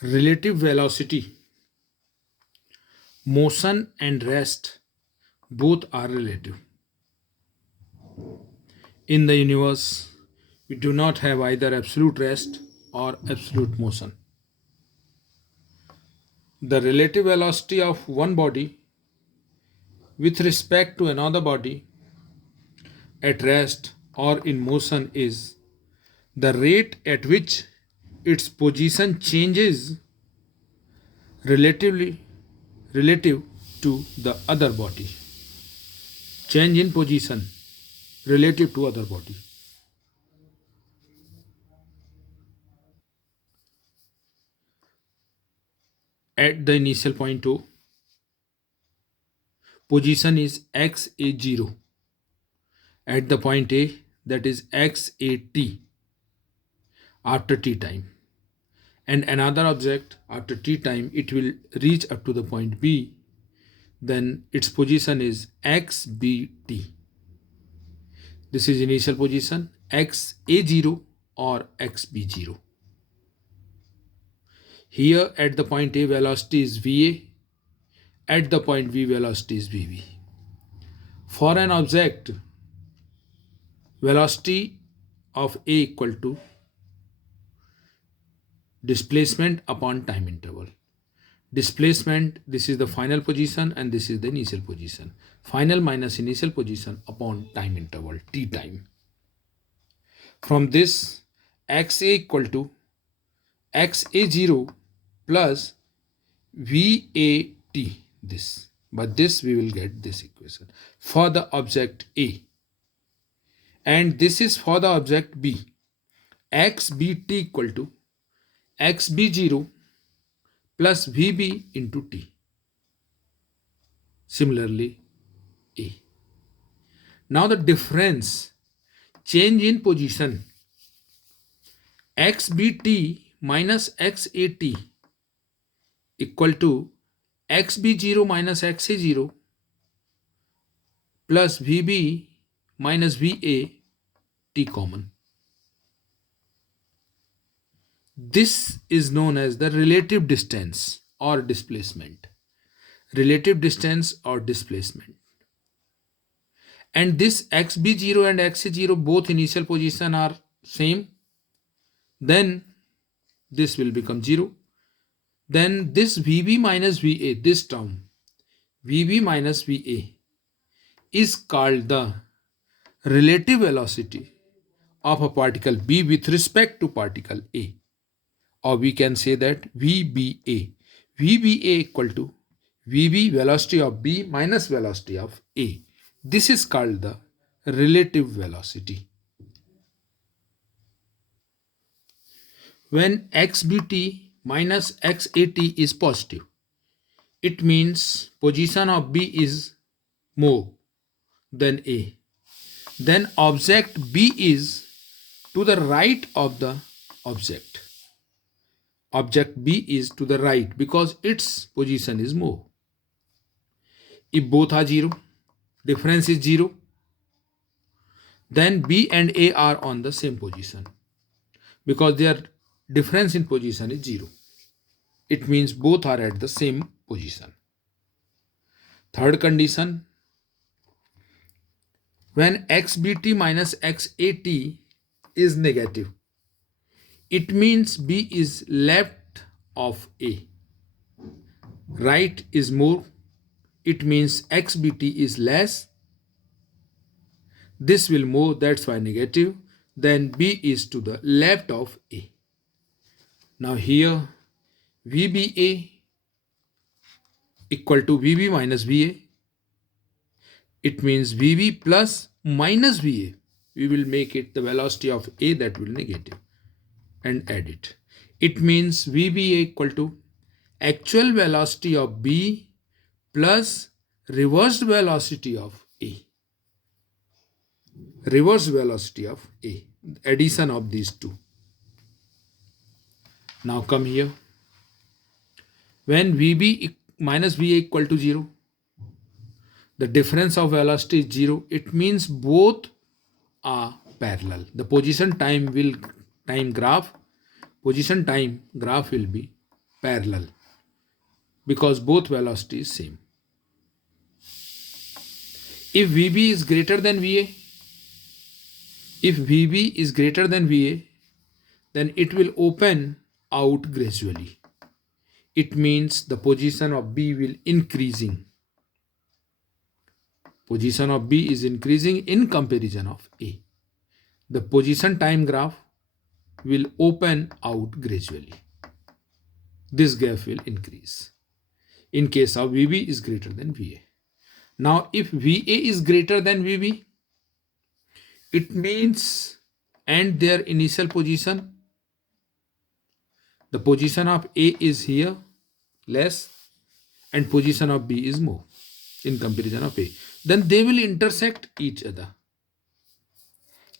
Relative velocity, motion and rest both are relative. In the universe, we do not have either absolute rest or absolute motion. The relative velocity of one body with respect to another body at rest or in motion is the rate at which its position changes relatively relative to the other body. Change in position relative to other body. At the initial point O, position is xa0. At the point A, that is xat after t time. And another object after t time, it will reach up to the point B, then its position is xbt. This is initial position xa0 or xb0. Here at the point A, velocity is va. At the point B, velocity is vv. For an object, velocity of A equal to displacement upon time interval. Displacement, this is the final position and this is the initial position. Final minus initial position upon time interval, t time. From this, xa equal to xa0 plus vat, this. But this we will get this equation for the object A. And this is for the object B. xbt equal to xb0 plus vb into t. Similarly, A. Now the difference, change in position, xbt minus xat equal to xb0 minus xa0 plus vb minus va t common. This is known as the relative distance or displacement. Relative distance or displacement. And this xb0 and xa0 both initial position are same. Then this will become 0. Then this vb minus va, this term, vb minus va is called the relative velocity of a particle B with respect to particle A. Or we can say that VBA. VBA equal to VB, velocity of B, minus velocity of A. This is called the relative velocity. When xbt minus xat is positive, it means position of B is more than A. Then object B is to the right of the object. Object B is to the right because its position is more. If both are 0, difference is 0, then B and A are on the same position because their difference in position is 0. It means both are at the same position. Third condition, when xbt minus xat is negative, it means B is left of A. Right is more, it means xbt is less. This will move, that's why negative. Then B is to the left of A. Now here VBA equal to VB minus VA. It means VB plus minus VA. We will make it the velocity of A, that will negative, and add it. It means VBA equal to actual velocity of B plus reversed velocity of A. Reverse velocity of A. Addition of these two. Now come here. When VB minus VA equal to 0, the difference of velocity is 0. It means both are parallel. The position time graph will be parallel because both velocity is same. If VB is greater than VA, if VB is greater than VA, then it will open out gradually. It means the position of B will increasing. Position of B is increasing in comparison of A. The position time graph will open out gradually. This gap will increase in case of VB is greater than VA. Now, if VA is greater than VB, it means and their initial position, the position of A is here less and position of B is more in comparison of A. Then they will intersect each other.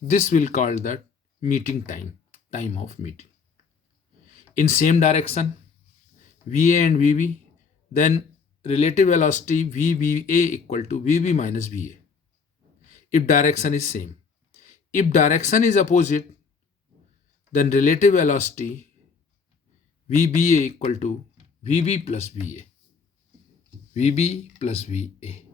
This will call that meeting time of meeting. In same direction, VA and VB, then relative velocity VBA equal to VB minus VA. If direction is same. If direction is opposite, then relative velocity VBA equal to VB plus VA. VB plus VA.